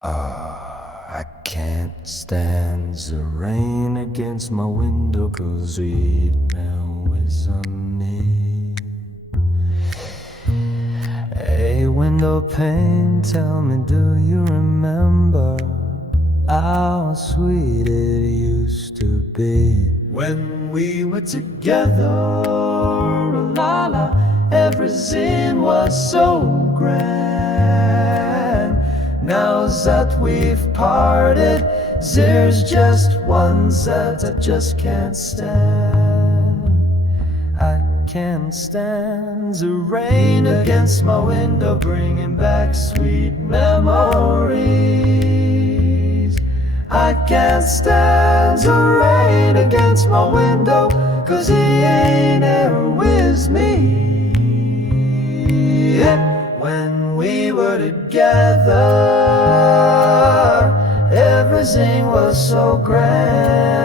I can't stand the rain against my window, 'cause it now is on me. Hey, window pane, tell me, do you remember how sweet it used to be when we were together? La la, everything was so grand. Now that we've parted, there's just one that I just can't stand. I can't stand the rain against my window, bringing back sweet memories. I can't stand the rain against my window, 'cause he ain't here with me. When we were together, everything was so grand.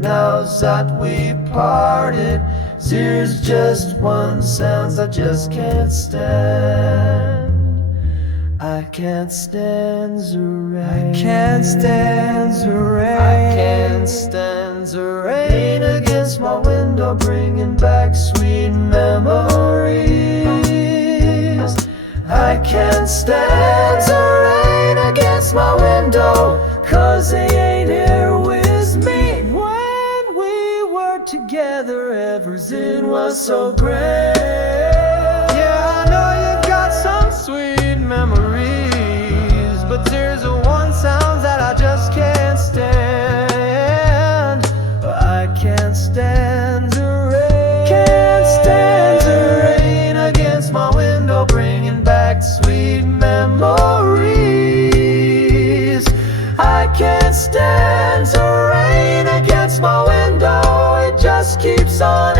Now that we parted, there's just one sound I just can't stand. I can't stand the rain. I can't stand the rain. I can't stand the rain against my window, bringing back sweet memories. I can't stand the rain against my window, 'cause he ain't here with me. When we were together, everything was so grand. Yeah, I know you got some sweet memories, but there's a one sound that I just can't stand. I can't stand the rain. Can't stand the rain against my window, bringing back sweet memories. I can't stand the rain against my window, it just keeps on